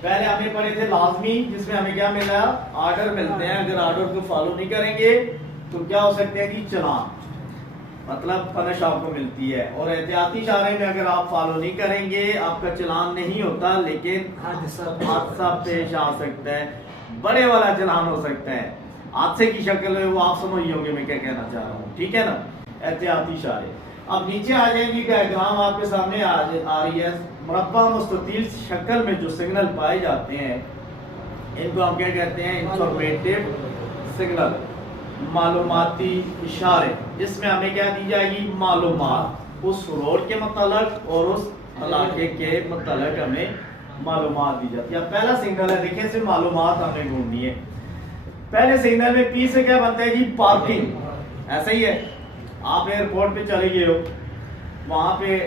पहले हमें पढ़े थे लाजमी, जिसमें हमें क्या मिला, आर्डर मिलते हैं। अगर आर्डर को फॉलो नहीं करेंगे तो क्या हो सकते हैं कि चलान, मतलब पनिश आपको मिलती है। और एहतियाती इशारे में अगर आप फॉलो नहीं करेंगे आपका चलान नहीं होता, लेकिन हादसा पेश आ सकता है, बड़े वाला चलान हो सकता है। हादसे की शक्ल में वो आप समझ होंगे मैं क्या कहना चाह रहा हूँ, ठीक है ना। एहतियाती इशारे। अब नीचे आ जाएंगे, डायग्राम आपके सामने आ रही है। मुरब्बा मुस्ततील शक्ल में जो सिग्नल पाए जाते हैं इनको हम क्या कहते हैं, इंफॉर्मेटिव सिग्नल, मालूमाती इशारे। इसमें हमें क्या दी जाएगी, मालूमात उस रोड के मतलब और उस इलाके के मतलब हमें मालूमात दी जाती है। पहला सिग्नल है, देखिए सिर्फ मालूमात हमें ढूंढनी है। पहले सिग्नल में पी से क्या बनता है जी, पार्किंग। ऐसा ही है, आप एयरपोर्ट पे चले गए हो, वहां पे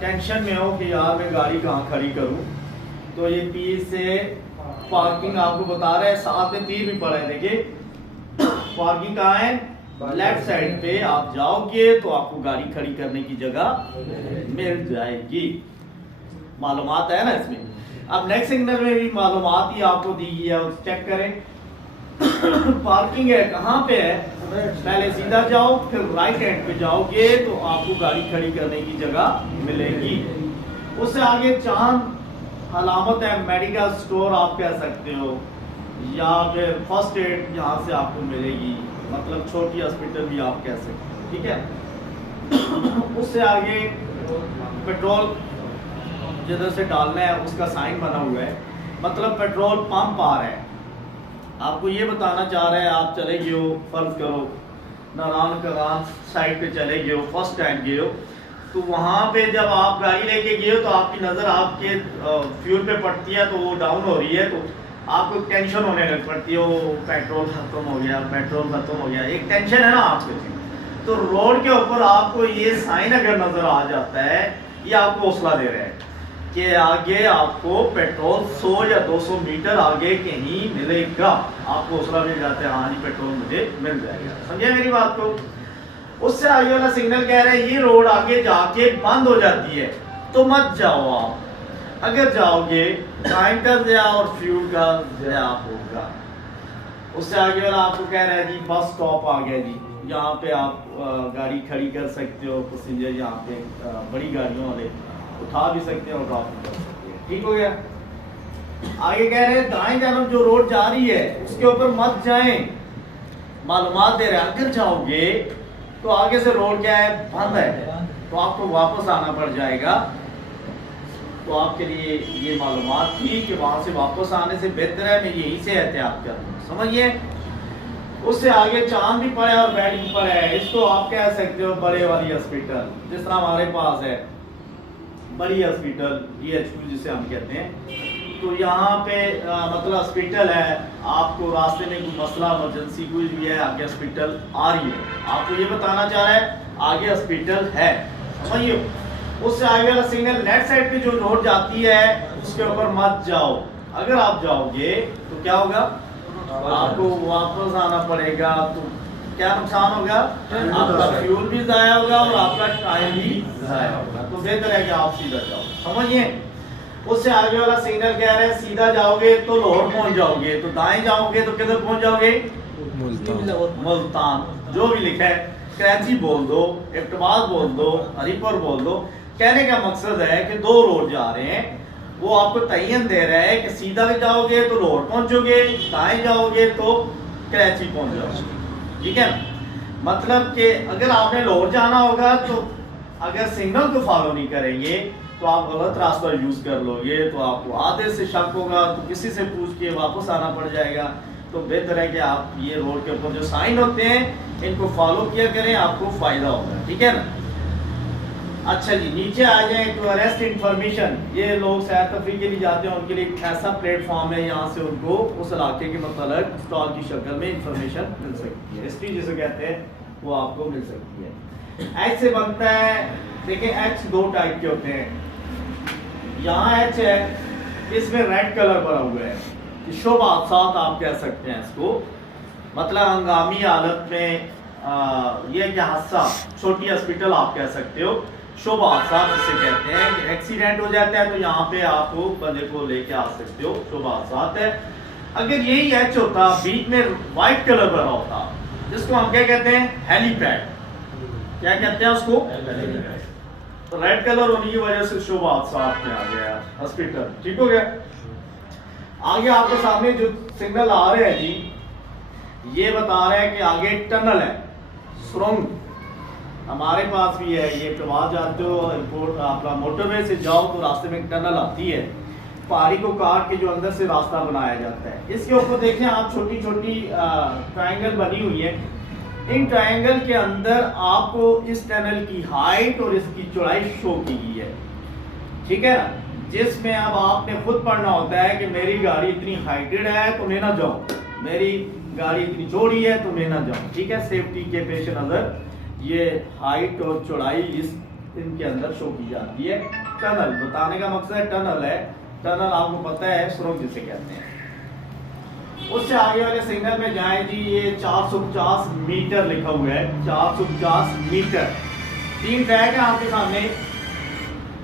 टेंशन में हो कि यार मैं गाड़ी कहाँ खड़ी करूं, तो ये पी से पार्किंग आपको बता रहा है। साथ में तीर भी पड़ा है, देखिए पार्किंग कहाँ है, लेफ्ट साइड पे आप जाओगे तो आपको गाड़ी खड़ी करने की जगह मिल जाएगी। मालूमात है ना इसमें। अब नेक्स्ट सिग्नल में भी मालूमात ही आपको दी गई है, चेक करें। पार्किंग है, कहाँ पे है, पहले सीधा जाओ, फिर राइट हैंड पे जाओगे तो आपको गाड़ी खड़ी करने की जगह मिलेगी। उससे आगे चांद अलामत है, मेडिकल स्टोर आप कह सकते हो, या फिर फर्स्ट एड यहाँ से आपको मिलेगी, मतलब छोटी हॉस्पिटल भी आप कह सकते हो, ठीक है। उससे आगे पेट्रोल जिधर से डालना है उसका साइन बना हुआ है, मतलब पेट्रोल पंप आ रहा है। आपको ये बताना चाह रहा है, आप चले गए हो, फर्ज करो नारायण कगान साइड पे चले गए हो, फर्स्ट टाइम गए हो, तो वहां पे जब आप गाड़ी लेके गए हो तो आपकी नजर आपके फ्यूल पे पड़ती है, तो वो डाउन हो रही है, तो आपको टेंशन होने लग पड़ती है, वो पेट्रोल खत्म हो गया, पेट्रोल खत्म हो गया, एक टेंशन है ना आपको। तो रोड के ऊपर आपको ये साइन अगर नजर आ जाता है, ये आपको हौसला दे रहा है कि आगे आपको पेट्रोल 100 या 200 मीटर आगे कहीं मिलेगा, आपको हौसला मिल जाता है, हाँ जी पेट्रोल मुझे मिल जाएगा। समझे मेरी बात को। उससे आगे वाला सिग्नल कह रहा है ये रोड आगे जाके बंद हो जाती है तो मत जाओ आप, अगर जाओगे टाइम का ज़या और फ्यूल का ज़या होगा। उससे आगे वाला आपको कह रहा है जी बस स्टॉप आ गया जी, यहाँ पे आप गाड़ी खड़ी कर सकते हो, पैसेंजर यहाँ पे बड़ी गाड़ियों वाले उठा भी सकते हैं और ड्रॉप भी कर सकते हैं, ठीक हो गया। आगे कह रहे हैं दाएं जानब जो रोड जा रही है उसके ऊपर मत जाएं, मालूमात दे रहे हैं अगर जाओगे तो आगे से रोड क्या है, बंद है, तो आपको वापस आना पड़ जाएगा। तो आपके लिए ये मालूमात थी कि वहां से वापस आने से बेहतर है मैं यहीं से एहतियात करूँ, समझिए। उससे आगे चांद भी पड़ा है और बेड भी पड़ा है, इसको आप कह सकते हो बड़े वाली हॉस्पिटल, जिस तरह हमारे पास है बड़ी हॉस्पिटल EHQ जिसे हम कहते हैं। तो यहाँ पे मतलब हॉस्पिटल है, आपको रास्ते में कोई मसला इमरजेंसी कोई भी है, आगे हॉस्पिटल आ रही है, आपको ये बताना चाह रहा है आगे हॉस्पिटल है, समझिए। उससे आगे वाला सिग्नल लेफ्ट साइड पे जो रोड जाती है उसके ऊपर मत जाओ, अगर आप जाओगे तो क्या होगा, आपको वापस आना पड़ेगा, तो क्या नुकसान होगा, आपका फ्यूल भी जाया होगा और आपका टाइम भी जाया होगा। तो बेहतर है कि आप सीधा जाओ, समझिए। उससे आगे वाला सिग्नल कह रहा है सीधा जाओगे तो लाहौर पहुंच जाओगे, तो दाएं जाओगे तो किधर पहुंच जाओगे, मुल्तान, जो भी लिखा है, कराची बोल दो, इब्तिबाद बोल दो, हरीपुर बोल दो। कहने का मकसद है कि दो रोड जा रहे हैं, वो आपको तयन दे रहा है कि सीधा जाओगे तो लाहौर पहुंचोगे, दाएं जाओगे तो कराची पहुंच जाओगे, ठीक है। मतलब कि अगर आपने लाहौर जाना होगा तो अगर सिग्नल को फॉलो नहीं करेंगे तो आप गलत रास्ता यूज कर लोगे, तो आपको आधे से शक होगा, तो किसी से पूछ के वापस आना पड़ जाएगा। तो बेहतर है कि आप ये रोड के ऊपर जो साइन होते हैं इनको फॉलो किया करें, आपको फायदा होगा, ठीक है ना। अच्छा जी, नीचे आ जाए टू अरेस्ट इंफॉर्मेशन। ये लोग सैर तफरीह के लिए जाते हैं, उनके लिए एक ऐसा प्लेटफॉर्म है, यहाँ से उनको उस इलाके के मतलब स्टॉल की शक्ल में इंफॉर्मेशन मिल सकती है, हिस्ट्री जिसे कहते हैं वो आपको मिल सकती है। एच से बनता है, देखिए एच दो टाइप के होते हैं, यहाँ एच है, इसमें रेड कलर भरा हुआ है, शुभ हादसात आप कह सकते हैं इसको, मतलब हंगामी हालत में ये क्या हादसा, छोटी हॉस्पिटल आप कह सकते हो, शुभ हादसा जिसे कहते हैं कि एक्सीडेंट हो जाता है तो यहाँ पे आप वो बंदे को लेके आ सकते हो, शुभ हादसा है। अगर यही एच होता बीच में व्हाइट कलर भरा होता, जिसको हम क्या कहते हैं, हेलीपैड, क्या कहते हैं उसको, तो रेड कलर होने की वजह से शुभ हादसा में आ गया हॉस्पिटल, ठीक हो गया। आगे आपके सामने जो सिग्नल आ रहे हैं जी, ये बता रहा है कि आगे टनल है, सुरंग हमारे पास भी है। ये प्रवास जाते हो अपना मोटरवे से जाओ तो रास्ते में एक टनल आती है, पहाड़ी को काट के जो अंदर से रास्ता बनाया जाता है। इसके ऊपर देखें आप, छोटी छोटी ट्रायंगल बनी हुई है। इन ट्रायंगल के अंदर आपको इस टनल की हाइट और इसकी चौड़ाई शो की गई है, ठीक है ना, जिसमें अब आपने खुद पढ़ना होता है कि मेरी गाड़ी इतनी हाइटेड है तो मैं ना जाऊं, मेरी गाड़ी इतनी चौड़ी है तो मैं ना जाऊं, ठीक है। सेफ्टी के पेश नजर ये हाइट और चौड़ाई इनके अंदर शो की जाती है। टनल बताने का मकसद टनल है, टनल आपको पता है सुरंग जिसे कहते हैं। उससे आगे वाले सिग्नल में जाए जी, ये 450 मीटर लिखा हुआ है, 450 मीटर। 3 ट्रैक है आपके सामने,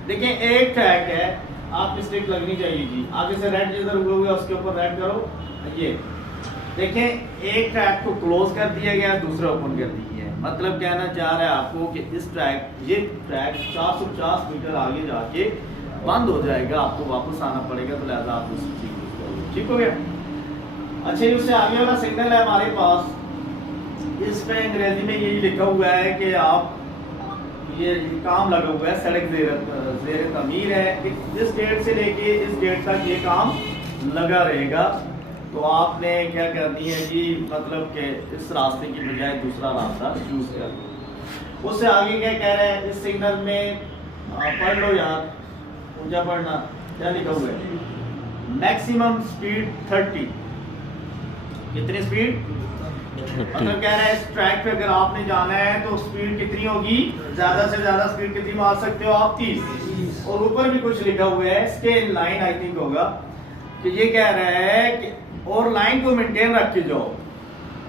देखिए एक ट्रैक है, आपकी स्टिक लगनी चाहिए जी, आगे से रेड जिधर हुआ उसके ऊपर रेड करो। ये देखें एक ट्रैक को क्लोज कर दिया गया, दूसरा ओपन कर दिया है। मतलब कहना चाह रहा है आपको कि इस ट्रैक, ये ट्रैक 450 मीटर आगे जाके बंद हो जाएगा, आपको वापस आना पड़ेगा, तो लिहाजा आप उस चीज को, ठीक हो गया। अच्छा, उससे आगे वाला सिग्नल है हमारे पास, इस पे अंग्रेजी में यही लिखा हुआ है कि आप, ये काम लगा हुआ है, सड़क ज़ेर तमीर है, इस डेट से लेके इस डेट तक ये काम लगा रहेगा। तो आपने क्या करनी है जी, मतलब कि इस रास्ते की बजाय दूसरा रास्ता चूज कर। उससे आगे क्या कह रहे हैं इस सिग्नल में, पढ़ लो यार, पूजा पढ़ना, क्या लिखा हुआ है, मैक्सिमम स्पीड 30। कितनी स्पीड, मतलब कह रहा है इस ट्रैक पे अगर आपने जाना है तो स्पीड कितनी होगी, ज्यादा से ज्यादा स्पीड कितनी मार सकते हो आप, 30। और ऊपर भी कुछ लिखा हुआ है, stay in line I think होगा, कि ये कह रहा है कि और लाइन को मेंटेन रख के जाओ,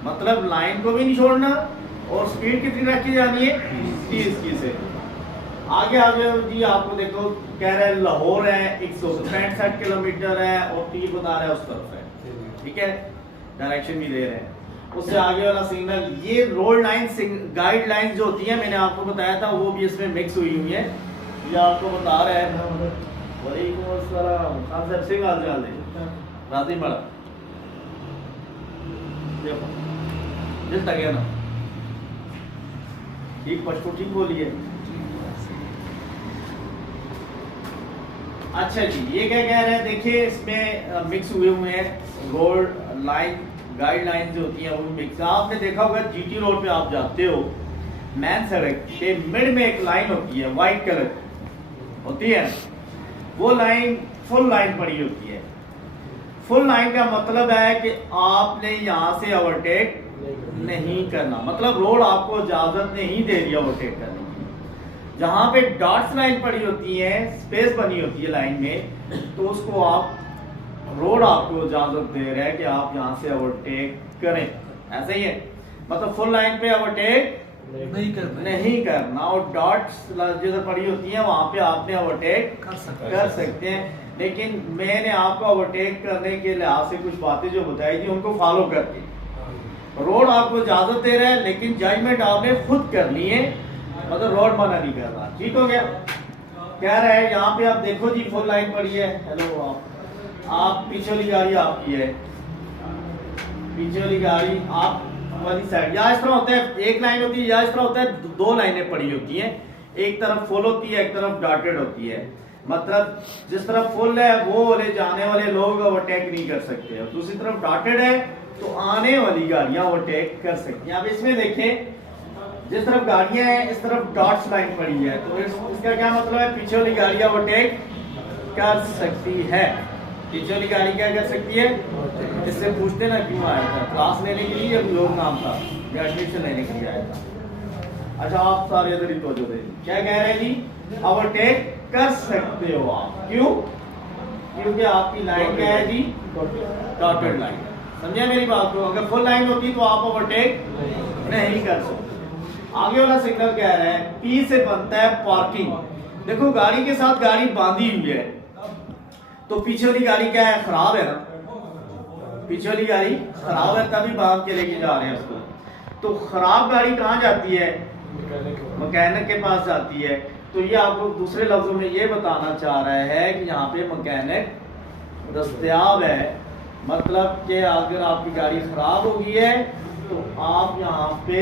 मतलब लाइन को भी नहीं छोड़ना, और स्पीड कितनी रखी जानी है, 30 की से। आगे आगे जी आपको देखो, कह रहा है लाहौर है 165 किलोमीटर है, और टी बता रहा है उस तरफ है, ठीक है, डायरेक्शन भी दे रहे हैं। उससे आगे वाला सिग्नल, ये रोड लाइन गाइडलाइंस जो होती है, मैंने आपको बताया था, वो भी इसमें मिक्स हुई हुई है। ये आपको बता रहा है, वालेकुम अस्सलाम, खान साहब सिंह हाल चाल है, राजी बड़ा जितना गया ना, ठीक पश्तो ठीक बोलिए। अच्छा जी, ये क्या कह रहे हैं, देखिए इसमें मिक्स हुए हुए हैं, रोड लाइन गाइडलाइंस जो होती हैं वो मिक्स। आपने देखा होगा जीटी रोड पे आप जाते हो, मेन सड़क के मिड में एक लाइन होती है, व्हाइट कलर होती है, वो लाइन फुल लाइन पड़ी होती है। फुल लाइन का मतलब है कि आपने यहाँ से ओवरटेक नहीं करना, मतलब रोड आपको इजाजत नहीं दे रही ओवरटेक करने की। जहां पे डॉट्स लाइन पड़ी होती है, स्पेस बनी होती है लाइन में, तो उसको आप, रोड आपको इजाजत दे रहा है कि आप यहाँ से ओवरटेक करें, ऐसा ही है। मतलब फुल लाइन पे ओवरटेक नहीं करना, और डॉट्स जिधर पड़ी होती हैं वहां पे आपने ओवरटेक कर सकते हैं। लेकिन मैंने आपको ओवरटेक करने के लिहाज से कुछ बातें जो बताई थी उनको फॉलो करके, रोड आपको इजाजत दे रहा है, लेकिन जजमेंट आपने खुद करनी है, मतलब रोड मना नहीं कर रहा, ठीक हो गया। कह रहा है यहाँ पे आप देखो जी, फुल लाइन पड़ी है, हेलो आप पीछे वाली गाड़ी आपकी है, पीछे वाली गाड़ी आप वाली साइड, या इस तरह होता है, एक लाइन होती है, या इस तरह होता है, 2 लाइनें पड़ी होती हैं, एक तरफ फुल होती है, एक तरफ डॉटेड होती है। मतलब जिस तरफ फुल है वो वाले जाने वाले लोग ओवरटेक नहीं कर सकते, और दूसरी तरफ डॉटेड है तो आने वाली गाड़ियां ओवरटेक कर सकती हैं। अब इसमें देखें, जिस तरफ गाड़ियां हैं इस तरफ डॉट्स लाइन पड़ी है, तो इसका क्या मतलब है, पीछे वाली गाड़ियां ओवरटेक कर सकती है। पीछे वाली गाड़ी क्या कर सकती है, इससे पूछते ना क्यों आया था, क्लास लेने के लिए या कोई और नाम था, या एडमिशन लेने के लिए आया था। अच्छा आप सारे इधर ही तो जो दे, क्या कह रहे हैं जी, ओवरटेक कर सकते हो आप, क्यों, क्योंकि आपकी लाइन क्या है जी, डॉटेड लाइन। समझे मेरी बात को, अगर फुल लाइन होती तो आप ओवरटेक नहीं कर सकते। आगे वाला सिग्नल कह रहा है पी से बनता है पार्किंग। देखो गाड़ी के साथ गाड़ी बांधी हुई है, तो पीछे वाली गाड़ी क्या है, खराब है ना, पीछे वाली गाड़ी खराब है तभी बांध के लेके जा रहे हैं उसको। तो खराब गाड़ी कहाँ जाती है, मैकेनिक के पास जाती है। तो ये आपको दूसरे लफ्जों में ये बताना चाह रहा है कि यहाँ पे मैकेनिक दस्तयाब है, मतलब कि अगर आपकी गाड़ी खराब हो गई है तो आप यहाँ पे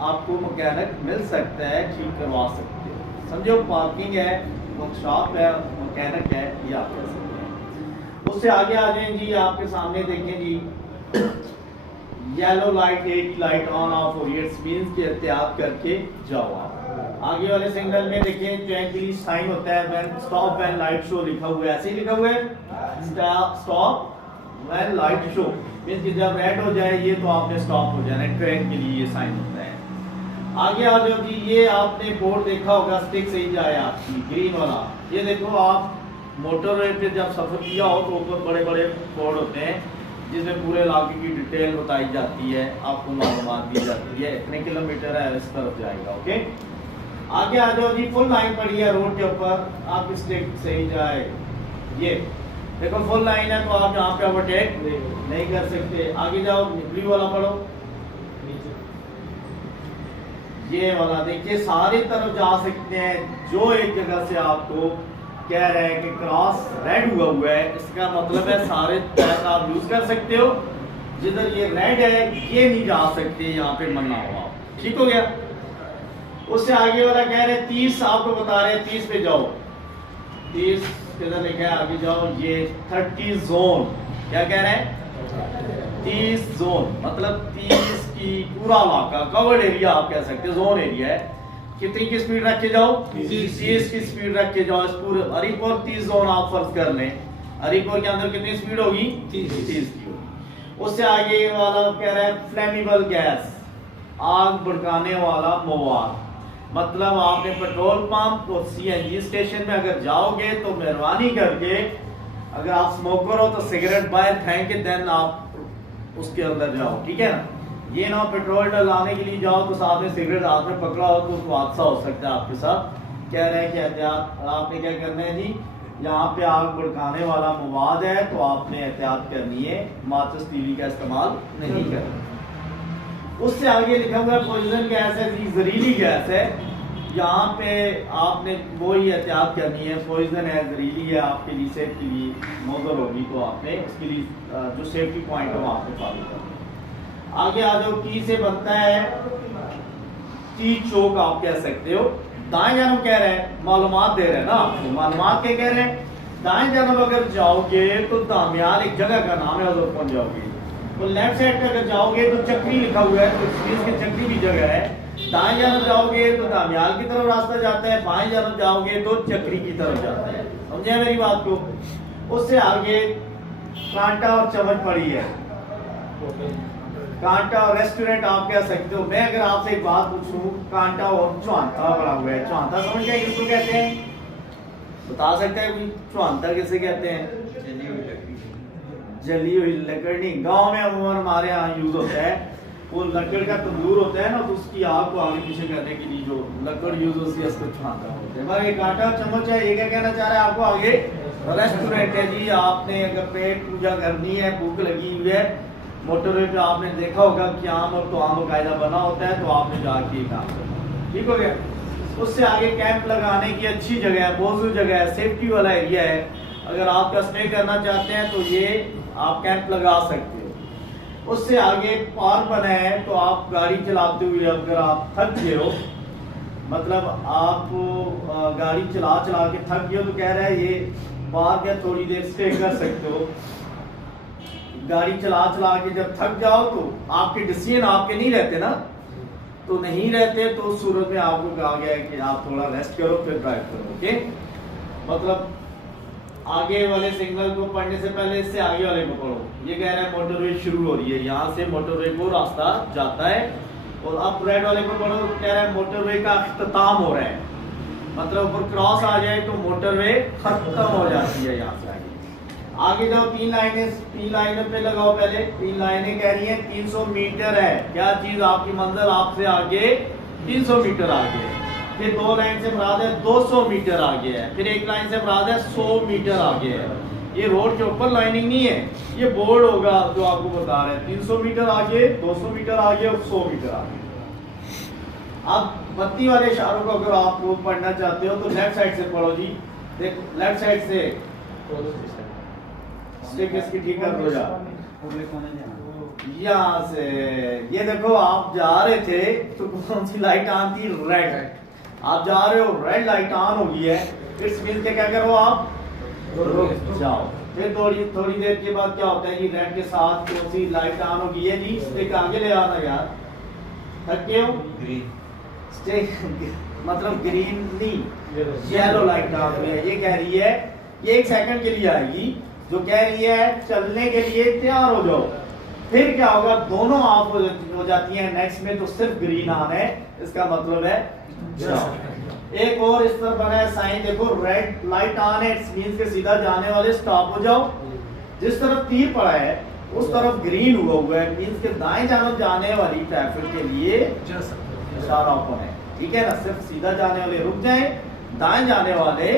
आपको मैकेनिक मिल सकता है, ठीक करवा सकते हो। समझो पार्किंग है, वर्कशॉप है, मैकेनिक है, ये आप कह सकते हैं। उससे आगे आ जाए जी, आपके सामने देखें जी, येलो लाइट एक लाइट ऑन ऑफ हो रही है, इट्स मींस कि एहतियात करके जाओ आप। आगे वाले सिग्नल में देखें ट्रैंक्विली साइन होता है, when stop when light show लिखा हुआ है, ऐसे ही लिखा हुआ है, stop when light show means कि जब रेड हो जाए ये तो आपने स्टॉप हो जाना है, ट्रेन के लिए ये साइन होता है। आगे आ जाओ जी, ये आपने बोर्ड देखा होगा, स्टिक से ही जाए आपकी ग्रीन वाला, ये देखो आप मोटरवे पे जब सफर किया हो तो ऊपर बड़े बड़े बोर्ड होते हैं जिसमें पूरे इलाके की डिटेल बताई जाती है, आपको मालूमात दी जाती है, इतने किलोमीटर है इस तरफ जाएगा। ओके, आगे आ जाओ जी, फुल लाइन पड़ी है रोड के ऊपर, आप स्टिक से ही जाए, ये देखो फुल लाइन है तो आप यहाँ पे ओवरटेक नहीं कर सकते। आगे जाओ, ब्लू वाला पढ़ो, ये वाला देखिए सारी तरफ जा सकते हैं। जो एक जगह से आपको कह रहे हैं कि क्रॉस रेड हुआ है, इसका मतलब है सारे ट्रैक आप यूज कर सकते हो, जिधर ये रेड है ये नहीं जा सकते, यहाँ पे मना हुआ। ठीक हो गया। उससे आगे वाला कह रहे 30, आपको बता रहे 30 पे जाओ, 30 किधर लिखा है, आगे जाओ, ये 30 जोन, क्या कह रहे हैं 30 जोन, मतलब 30 की पूरा इलाका कवर्ड एरिया आप कह सकते हो, जोन एरिया है। कितनी की स्पीड रख के जाओ, 30 की स्पीड रख के जाओ। इस पूरे हरिपुर 30 जोन आप फर्ज कर लें, हरिपुर के अंदर कितनी स्पीड होगी, 30 की होगी। उससे आगे वाला कह रहा है फ्लेमेबल गैस, आग भड़काने वाला मवाद, मतलब आपने पेट्रोल पंप और सीएनजी स्टेशन में अगर जाओगे तो मेहरबानी करके, अगर आप स्मोकर हो तो सिगरेट बाहर फेंक के देन आप उसके अंदर जाओ, ठीक है ना। ये ना पेट्रोल डलाने के लिए जाओ तो साथ में सिगरेट हाथ में पकड़ा हो तो हादसा हो सकता है आपके साथ। कह रहे हैं कि एहतियात आपने क्या करना है जी, यहाँ पे आग भड़काने वाला मवाद है तो आपने एहतियात करनी है, माचिस तीली का इस्तेमाल नहीं करना। उससे आगे लिखा हुआ है पॉइजन गैस है, जहरीली गैस है, यहाँ पे आपने वही एहतियात करनी है, पॉइजन है, जहरीली है, आपके लिए सेफ के लिए मुज़र होगी, तो आपने उसके लिए जो सेफ्टी पॉइंट है वो आपने फॉलो करना है। आगे आ जाओ, की से बनता है टी चोक आप कह सकते हो। दाएं जानब कह रहे हैं, मालूमात दे रहे हैं ना, तो मालूमात क्या कह रहे हैं, दाएं जानब अगर जाओगे तो दामियाल एक जगह का नाम है, उधर पहुंच जाओगे। तो लेफ्ट साइड पे अगर जाओगे तो चक्री लिखा हुआ है, तो इसकी चक्री भी जगह है। दाएं जानब जाओगे तो दामियाल की तरफ रास्ता जाता है, बाएं जानब जाओगे तो चक्री की तरफ जाता है। समझे मेरी बात को। उससे आगे कांटा और चमन पड़ी है, कांटा और रेस्टोरेंट आप कह सकते हो। मैं अगर आपसे एक बात पूछूं, कांटा और चौंता पड़ा हुआ है, चौंता समझ गए किसको कहते हैं, बता सकता है कोई चौंता किसे कहते हैं? जली हुई लकड़ी। गांव में अमूमन हमारे यहाँ यूज होता है, वो लकड़ का तंदूर होता है ना, तो उसकी आग को आगे पीछे करने के लिए जो लकड़ यूज होती है उसको चौंता होता है। मगर कांटा चम्मच है, ये क्या कहना चाह रहा है आपको आगे, रेस्टोरेंट है जी। आपने अगर पेट पूजा करनी है, भूख लगी हुई है, मोटरवे पे आपने देखा होगा कि आम और तो आम कायदा बना होता है, तो आपने जाके काम करना। ठीक हो गया। उससे आगे कैंप लगाने की अच्छी जगह है, मौजूद जगह है, सेफ्टी वाला एरिया है। अगर आप का स्टे करना चाहते हैं तो ये आप कैंप लगा सकते हो। उससे आगे पार्क बना है, तो आप गाड़ी चलाते हुए अगर आप थक गए हो, मतलब आप गाड़ी चला चला के थक गए हो, तो कह रहा है ये पार्क है, थोड़ी देर स्टे कर सकते हो। गाड़ी चला चला के जब थक जाओ तो आपके डिसीजन आपके नहीं रहते ना, तो नहीं रहते, तो उस सूरत में आपको कहा गया है कि आप थोड़ा रेस्ट करो फिर ड्राइव करो। ओके, मतलब आगे वाले सिग्नल को पढ़ने से पहले इससे आगे वाले को पढ़ो। ये कह रहा है मोटरवे शुरू हो रही है, यहाँ से मोटरवे को रास्ता जाता है। और अब राइट वाले को पढ़ो, कह रहा है मोटरवे का अख्ताम हो रहा है, मतलब ऊपर क्रॉस आ जाए तो मोटरवे खत्म हो जाती है। यहाँ से आगे जाओ, तीन लाइनें पे लगाओ। पहले तीन लाइनें कह रही हैं 300 मीटर है, क्या चीज आपकी मंजिल आपसे आगे 300 मीटर आगे है, फिर 2 लाइन से मुराद है 200 मीटर आगे है, फिर एक लाइन से मुराद है 100 मीटर आगे है। ये रोड के ऊपर लाइनिंग नहीं है, ये बोर्ड होगा जो आपको बता रहे हैं 300 मीटर आगे, 200 मीटर आगे और 100 मीटर आगे। अब बत्ती वाले इशारों को अगर आप पढ़ना चाहते हो तो लेफ्ट साइड से पढ़ो जी। देखो लेफ्ट साइड से स्टिक इसकी ठीक कर लो यहाँ से। ये देखो आप जा रहे थे तो कौन सी लाइट ऑन थी? रेड। आप जा रहे हो, रेड लाइट ऑन हो गई है, इट्स मीन के क्या करो आप रुक जाओ। फिर थोड़ी देर के बाद क्या होता है जी, रेड के साथ कौन सी लाइट ऑन हो गई है जी? स्टिक आगे ले आना यार, थक गए हो? स्टिक मतलब ग्रीन नहीं, येलो लाइट ऑन हुई है। ये कह रही है ये 1 सेकंड के लिए आएगी, जो कह रही है चलने के लिए तैयार हो जाओ। फिर क्या होगा, दोनों ऑफ हो जाती हैं, नेक्स्ट में तो सिर्फ ग्रीन ऑन है, इसका मतलब है जाओ। एक और इस तरह बना है साइन, देखो रेड लाइट ऑन है, इट्स मींस के सीधा जाने वाले स्टॉप हो जाओ। जिस तरफ तीर पड़ा है उस तरफ ग्रीन हुआ है, मींस के दाएं जानब जाने वाली ट्रैफिक के लिए इशारा ओपन है, ठीक है ना। सिर्फ सीधा जाने वाले रुक जाएं, दाएं जाने वाले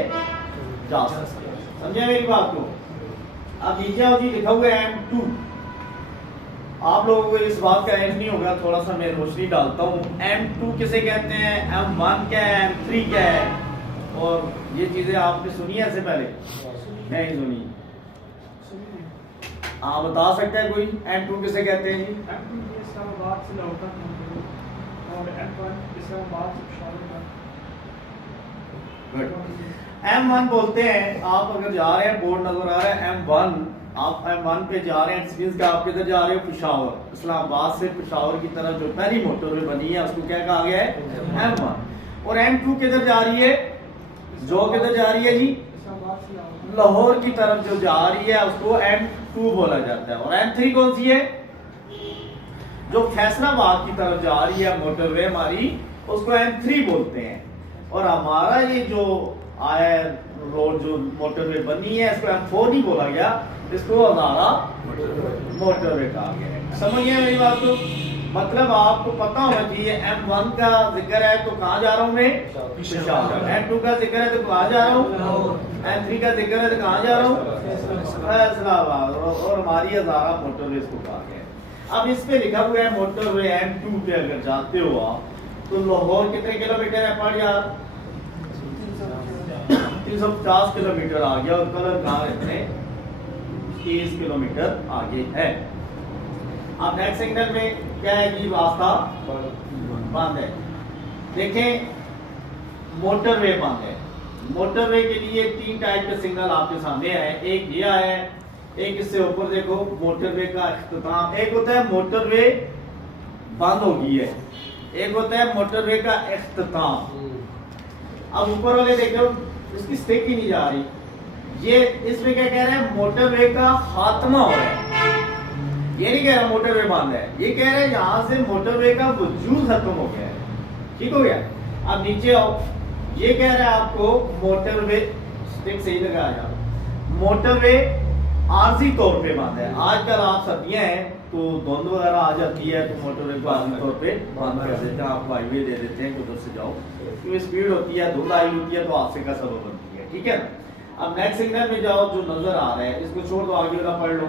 जा सकते हैं। समझे मेरी बात को? अब नीचे आओ जी, लिखा हुआ है M2। आप लोगों को इस बात का एंड नहीं होगा, थोड़ा सा मैं रोशनी डालता हूँ। M2 किसे कहते हैं, M1 क्या है, M3 क्या है, और ये चीजें आपने सुनी है इससे पहले? नहीं सुनी। आप बता सकते हैं कोई M2 किसे कहते हैं जी? M1 बोलते हैं, आप अगर जा रहे हैं, बोर्ड नजर आ रहा है M1, आप M1 पे जा रहे हैं, इट्स मींस का आप किधर जा रहे हो? पेशावर, इस्लामाबाद से पेशावर की तरफ जो पहली मोटरवे बनी है उसको क्या कहा गया है? M1। और M2 किधर जा रही है? जो किधर जा रही है जी? लाहौर की तरफ जो जा रही है उसको M2 बोला जाता है। और M3 कौन सी है? जो फैसलाबाद की तरफ जा रही है मोटरवे हमारी, उसको M3 बोलते हैं। और हमारा ये जो आया रोड जो मोटरवे बनी है इसको M4 नहीं बोला गया, इसको हजारा मोटरवे कहा गया है। समझिए मेरी बात को? मतलब आपको पता होना चाहिए M1 का जिक्र है तो कहाँ जा रहा हूँ मैं? पेशावर। M2 का जिक्र है तो कहाँ जा रहा हूँ? M3 का जिक्र है तो कहाँ जा रहा हूँ? फैसलाबाद। और हमारी हजारा मोटरवे इसको कहा गया है। अब इस पे लिखा हुआ है मोटरवे M2 पे अगर जाते हो आप तो लाहौर कितने किलोमीटर है पर यार? 350 किलोमीटर आ गया, और कलर गांव इतने 30 किलोमीटर आगे है। अब नेक्स्ट सिग्नल में क्या है जी? रास्ता बंद है। देखें मोटरवे बंद है। मोटरवे के लिए 3 टाइप के सिग्नल आपके सामने आए। एक ये आया है, एक इससे ऊपर देखो मोटरवे का इख्तिताम। एक होता है मोटरवे बंद हो गई है, एक होता है मोटरवे का इख्तिताम। अब ऊपर वाले देखो इसकी स्टिक ही नहीं जा रही। ये इसमें क्या कह रहे हैं? मोटरवे का खात्मा हो रहा है। ये नहीं कह रहा मोटरवे बंद है, ये कह रहे हैं यहाँ से मोटरवे का वजूद खत्म हो गया है। ठीक हो गया? अब नीचे आओ, ये कह रहा है आपको मोटरवे, स्टिक सही लगाया जाए, मोटरवे आर्जी तौर पे बंद है। आजकल आप सर्दियां हैं तो धुंध वगैरह आ जाती है तो मोटरवे को आर्जी तौर पे बंद कर देते हैं, आपको हाईवे दे देते हैं कि उधर से जाओ, क्योंकि स्पीड होती है, धुंध आई होती है तो हादसे का सबब बनती है। ठीक है ना? अब नेक्स्ट सिग्नल में जाओ, जो नजर आ रहा है इसको छोड़ दो, आगे वाला पढ़ लो।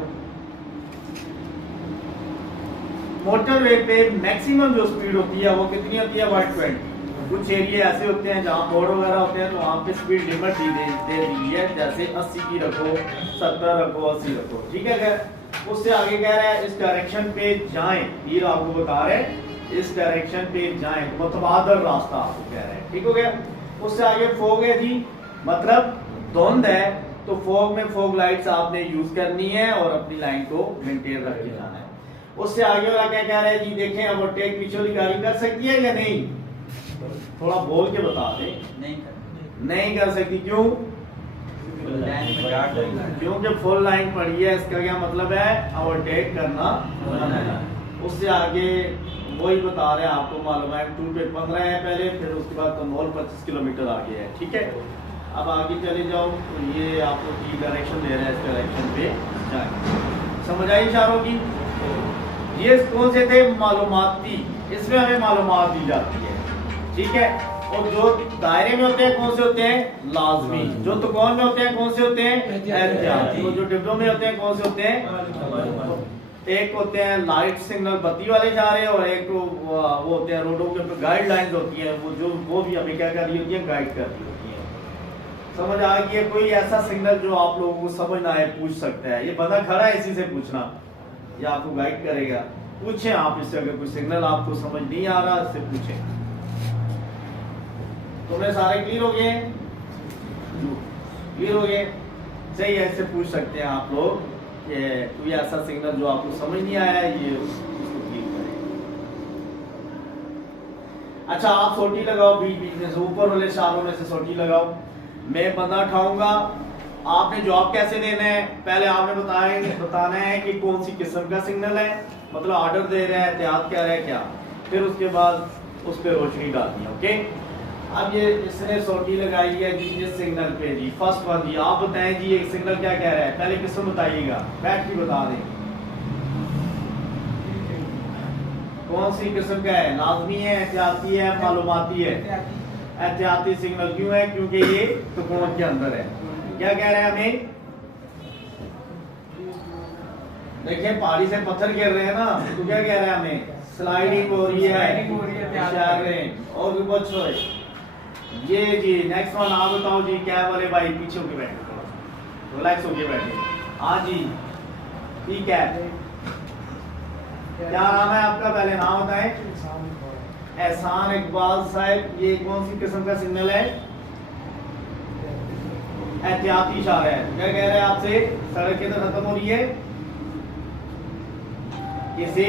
मोटरवे पे मैक्सिमम जो स्पीड होती है वो कितनी होती है? 120। कुछ एरिया ऐसे होते हैं जहाँ बोर्ड वगैरह होते हैं तो वहाँ पे स्पीड लिमिट दे दी है, जैसे 80 की रखो, 70 रखो, 80 रखो। ठीक है? उससे आगे कह रहा है इस डायरेक्शन पे जाएं, ये आपको बता रहे हैं इस डायरेक्शन पे जाएं, मुतबादल रास्ता आपको कह रहे हैं। ठीक हो गया? उससे आगे फोग है जी, मतलब धुंध है तो फोग में फोग लाइट्स आपने यूज करनी है और अपनी लाइन को मेंटेन रख के जाना है। उससे आगे वाला क्या कह रहा है जी? देखें ओवरटेक पीछे वाली गाड़ी कर सकती है या नहीं? थोड़ा बोल के बता दे। नहीं कर सकती। क्यों? क्योंकि फुल लाइन पड़ी है, इसका क्या मतलब है? ओवरटेक करना मना है। उससे आगे वही बता रहे हैं, आपको मालूम है 2 पे 15 है पहले, फिर उसके बाद कन्नौल 25 किलोमीटर आगे है। ठीक है? अब आगे चले जाओ तो ये आपको की डायरेक्शन दे रहा है, इस डायरेक्शन पे जाए। समझ आई इशारों की? ये कौन से थे? मालूमाती। इसमें हमें मालूमात दी जाती है। ठीक है। और जो दायरे में होते हैं कौन से होते हैं? लाजमी। जो त्रिकोण में होते हैं कौन से होते हैं? एहतियाती। और जो डिब्बों में होते हैं कौन से होते हैं? एक होते हैं लाइट सिग्नल बत्ती वाले इशारे, और एक वो होते हैं रोडों के ऊपर गाइडलाइंस होती हैं, वो भी हमें क्या कर रही होती है? गाइड कर रही होती है। समझ आ गई है? कोई ऐसा सिग्नल जो आप लोगों को समझ ना आए पूछ सकता है। ये बंदा खड़ा है, इसी से पूछना, ये आपको गाइड करेगा। पूछें आप इससे, अगर कोई सिग्नल आपको समझ नहीं आ रहा इससे पूछें। तुम्हें सारे क्लियर हो गए? क्लियर हो गए? सही है, इससे पूछ सकते हैं आप लोग कि कोई ऐसा सिग्नल जो आपको समझ नहीं आया है, ये उसको क्लियर करें। अच्छा, आप सोटी लगाओ बीच बीच में से, ऊपर वाले इशारों में से सोटी लगाओ। मैं बंदा उठाऊंगा, आपने जवाब कैसे देना है? पहले आपने बताना है कि कौन सी किस्म का सिग्नल है, मतलब ऑर्डर दे रहा है, एहतियात कर रहा है क्या, फिर उसके बाद उस पर रोशनी डालनी है। ओके, अब ये इसने सोटी लगाई है जी जिस सिग्नल पे जी, फर्स्ट वन जी। आप बताएं जी एक सिग्नल क्या कह रहा है? पहले किस्म बताइएगा, बैठ के बता दें कौन सी किस्म का है? लाजमी है, एहतियाती है, मालूमाती है? एहतियाती सिग्नल क्यों है? क्योंकि ये त्रिकोण के अंदर है। क्या कह रहे हैं हमें? देखिए पहाड़ी से पत्थर गिर रहे हैं ना, तो क्या कह रहे हैं हमें? स्लाइडिंग हो रही है। और भी कुछ हो ये जी। नेक्स्ट वन आप बताओ जी, क्या वाले भाई पीछे होके बैठे, रिलैक्स होके बैठे। हाँ जी, ठीक है। क्या नाम है आपका? पहले नाम बताएं। एहसान इकबाल साहब, ये कौन सी किस्म का सिग्नल है? एहतियाती इशारा है। क्या कह रहे हैं आपसे? सड़क की तो खत्म हो रही है किसे?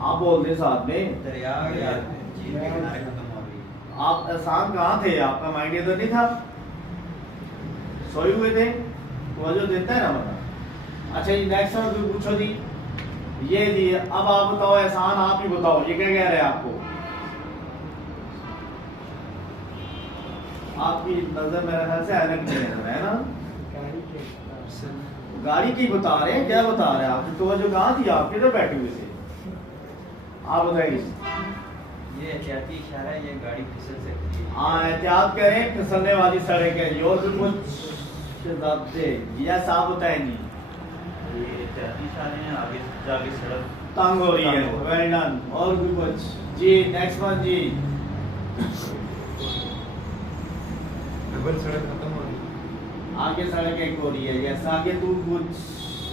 आप बोल दे साथ में। आप एहसान कहाँ थे? आपका माइंड इधर नहीं था, सोए हुए थे, तो देता है ना बता। अच्छा, ये नेक्स्ट वन पूछो जी। ये जी, अब आप बताओ एहसान, आप ही बताओ, ये क्या कह रहे हैं आपको? आपकी नजर मेरे ख्याल से अलग नहीं है ना? गाड़ी की बता रहे हैं, क्या बता रहे हैं? आपकी तवज्जो कहाँ थी? आप किधर बैठे हुए थे? आप बताइए। ये एहतियाती इशारा है, ये गाड़ी फिसल सकती है। हाँ, एहतियात करें, फिसलने वाली सड़क है जी। और भी कुछ यस आप बताएं जी। ये एहतियाती इशारे हैं, आगे जाके सड़क तंग हो रही है। Well done. और भी कुछ जी? नेक्स्ट वन जी। डबल सड़क खत्म हो रही है, आगे सड़क एक हो रही है। यस, आगे तू कुछ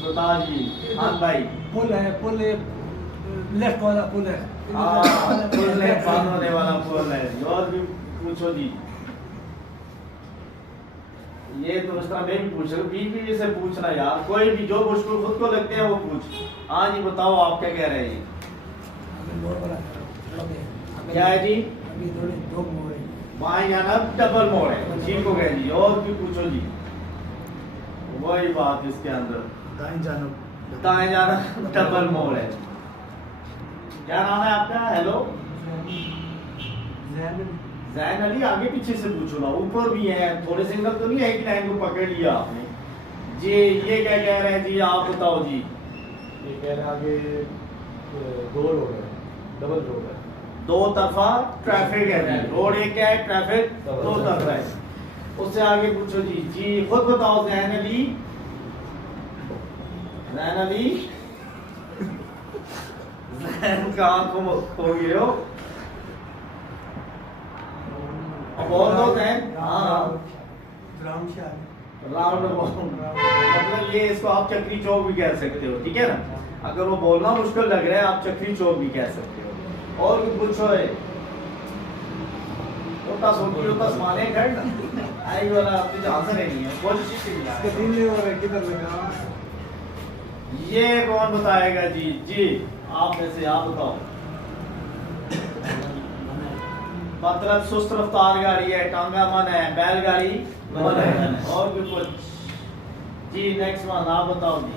बता जी। हाँ भाई, पुल है, पुल लेफ्ट वाला पुल है। पुल है, पार होने वाला पुल है। और भी पूछो जी। ये तो इस तरह मैं भी पूछ रहा हूँ, बीच से पूछना यार, कोई भी जो मुश्किल खुद को लगते हैं वो पूछ। हाँ जी बताओ, आप क्या कह रहे हैं? क्या है जी? बाएं जाना डबल मोड़ है, ठीक हो गया जी। और भी पूछो जी। वही बात इसके अंदर, दाएं जाना डबल मोड़ है। क्या नाम है आपका? हेलो, जैन अली। आगे पीछे से पूछो ना, ऊपर भी है, थोड़े सिग्नल तो नहीं है, एक लाइन को पकड़ लिया आपने जी। ये क्या कह रहे हैं जी? आप बताओ जी। ये कह रहे हैं आगे दो रोड है, डबल रोड है, दो तरफा ट्रैफिक है जी। रोड एक क्या है? ट्रैफिक दो तरफा है। उससे आगे पूछो जी। जी खुद बताओ जैन अली। जैन अली, जैन कहाँ खो गए हो? बोल दो जैन। हाँ, राउंड मतलब ये, इसको आप चक्री चौक भी कह सकते हो, ठीक है ना? अगर वो बोलना मुश्किल लग रहा है, आप चक्री चौक भी कह सकते हो। और भी पूछो है। उतना सोची उतना समाने कर ना, आई वाला आपकी तो आंसर नहीं है। किधर लगा? ये कौन बताएगा जी? जी आप में से आप बताओ। मतलब सुस्त रफ्तार गाड़ी है, टांगा मन है, बैलगाड़ी मन है। और भी कुछ जी? नेक्स्ट वन आप बताओ जी।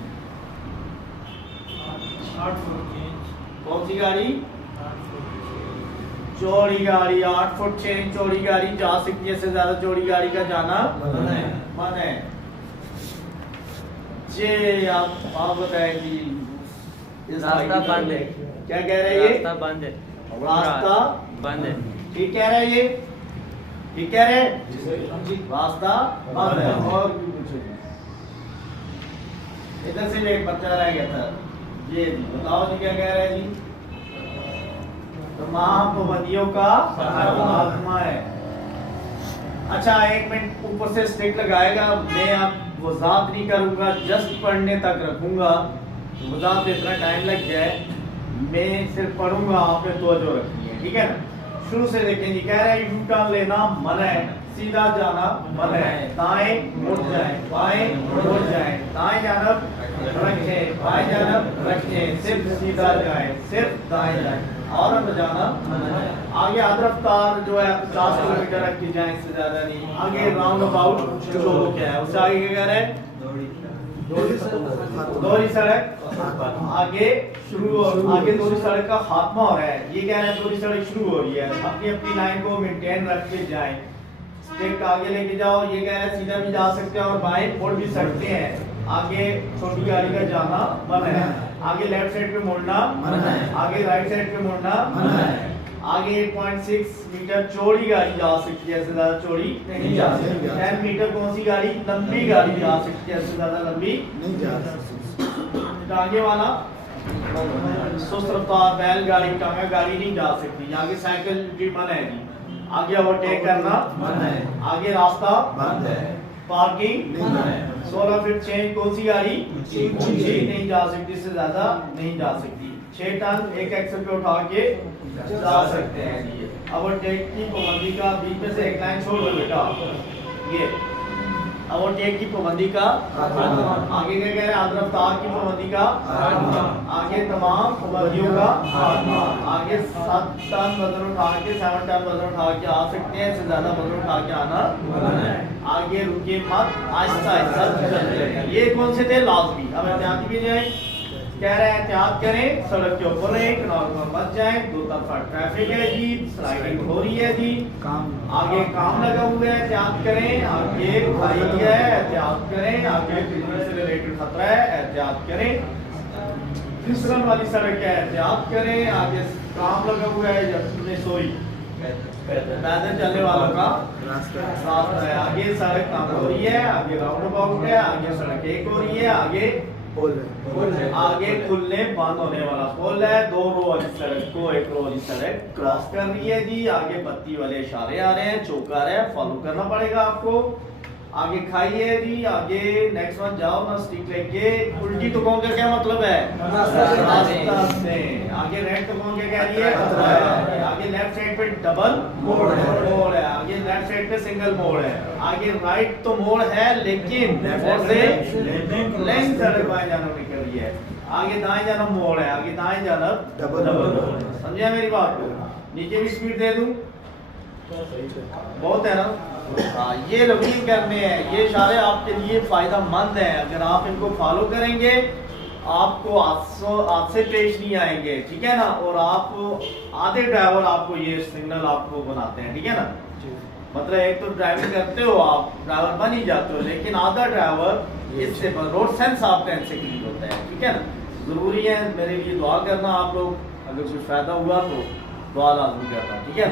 कौन सी गाड़ी? चौड़ी गाड़ी, 8 फुट चेन चौड़ी गाड़ी जा सकती है, से ज्यादा चौड़ी गाड़ी का जाना मन है जी। आप बताएं जी। रास्ता बंद है। क्या कह रहे हैं? ये रास्ता बंद है। रास्ता बंद है। ठीक कह रहे हैं ये, ठीक कह रहे हैं, जी सर। रास्ता बंद है। और भी पूछो जी। इधर से भी एक बच्चा रह गया था, ये जी बताओ जी क्या कह रहे हैं जी। तमाम पाबंदियों का खात्मा है। अच्छा एक मिनट ऊपर से स्टिक लगाएगा, मैं अब वजात नहीं करूंगा, जस्ट पढ़ने तक रखूंगा। वजात में इतना टाइम लग जाए, मैं सिर्फ पढ़ूंगा, आपने तवज्जो रखनी है, ठीक है ना। शुरू से देखें जी, कह रहे हैं यू टर्न लेना मना है, सीधा जाना मना है, दाएं मुड़ जाए, बाएं मुड़ जाए, दाएं जानब रखें, बाएं जानब रखें, सिर्फ सीधा जाए, सिर्फ दाएं जाए, और न जाना आगे आध रफ्तार जो है 50 किलोमीटर रख की जाए, इससे ज्यादा नहीं। आगे राउंड अबाउट जो क्या है उससे आगे क्या कह रहे हैं, दोहरी सड़क आगे शुरू, आगे दोहरी सड़क का खात्मा हो रहा है। ये कह रहे हैं दोहरी सड़क शुरू हो रही है, अपनी अपनी लाइन को मेंटेन रख के जाएं, स्टिक आगे लेके जाओ। ये कह रहे हैं सीधा भी जा सकते हैं और बाएं मुड़ भी सकते हैं। आगे छोटी गाड़ी का जाना मना है, आगे लेफ्ट साइड पे मुड़ना मना है, आगे राइट साइड पे मुड़ना मना है। आगे 1.6 मीटर चौड़ी गाड़ी जा सकती है, इससे ज्यादा चौड़ी नहीं जा सकती। 10 मीटर कौन सी गाड़ी, लंबी गाड़ी जा सकती है, इससे ज्यादा लंबी नहीं जा सकती। आगे वाला सुस्त रफ्तार बैलगाड़ी, टांगा गाड़ी नहीं जा सकती। आगे साइकिल भी मना है जी, आगे ओवरटेक करना मना है, आगे रास्ता बंद है, पार्किंग मना है। 16 फीट चेंज कौन सी गाड़ी ऊंची नहीं जा सकती, इससे ज्यादा नहीं जा सकती। 6 टन एक एक्सल पे उठा के जा सकते हैं जी। ओवरटेक की पाबंदी का बीच में से एक लाइन छोड़ दो बेटा, ये ओवरटेक की पाबंदी का आगे क्या कह रहे हैं, आध रफ्तार की पाबंदी का आगे तमाम पाबंदियों का आगे 7 टन वजन उठा के 7 टन वजन उठा के आ सकते हैं, इससे ज्यादा वजन उठा के आना आगे रुके मत, आहिस्ता आहिस्ता चलते हैं। ये कौन से थे लाजमी, अब एहतियात भी जाए। कह रहे हैं एहतियात करें, सड़क के ऊपर रहें, किनारों पर मत जाएं, दो तरफा ट्रैफिक है जी, स्लाइडिंग हो रही है जी, आगे काम लगा हुआ है, एहतियात करें, आगे खाई है, एहतियात करें, आगे बिजली से रिलेटेड खतरा है, एहतियात करें, फिसलन वाली सड़क है, एहतियात करें, आगे काम लगा हुआ है, जब सोई पैदल चलने वालों का रास्ता है, आगे सड़क काम हो रही है, आगे राउंड अबाउट है, आगे सड़क एक हो रही है, आगे खुलने बंद होने वाला पुल है, 2 रो वाली सड़क को 1 रो वाली सड़क क्रॉस कर रही है जी। आगे बत्ती वाले इशारे आ रहे हैं, चौक आ रहा है, फॉलो करना पड़ेगा आपको। आगे खाई है जी, आगे नेक्स्ट वन जाओ ना, स्टिक लेके उल्टी तो कौन का क्या मतलब है, रास्ता से। आगे रेड तो कौन क्या कह रही है, आगे लेफ्ट साइड पे डबल मोड़ है, आगे लेफ्ट साइड पे सिंगल मोड़ है, आगे राइट तो मोड़ है लेकिन लेफ्ट से लेन सड़क बाएं जानब निकल रही है, आगे दाएं जानब मोड़ है, आगे दाएं जानब डबल मोड़। समझिए मेरी बात को, नीचे भी स्पीड दे दूं बहुत है ना। हाँ ये लवीन करने हैं, ये इशारे आपके लिए फायदेमंद हैं, अगर आप इनको फॉलो करेंगे आपको हादसे पेश नहीं आएंगे, ठीक है ना। और आप आधे ड्राइवर आपको ये सिग्नल आपको बनाते हैं, ठीक है ना। मतलब एक तो ड्राइविंग करते हो आप, ड्राइवर बन ही जाते हो, लेकिन आधा ड्राइवर इससे रोड सेंस आपका इनसे क्लियर होता है, ठीक है ना। जरूरी है मेरे लिए दुआ करना आप लोग, अगर कुछ फायदा हुआ तो दुआ लाजमी करना, ठीक है।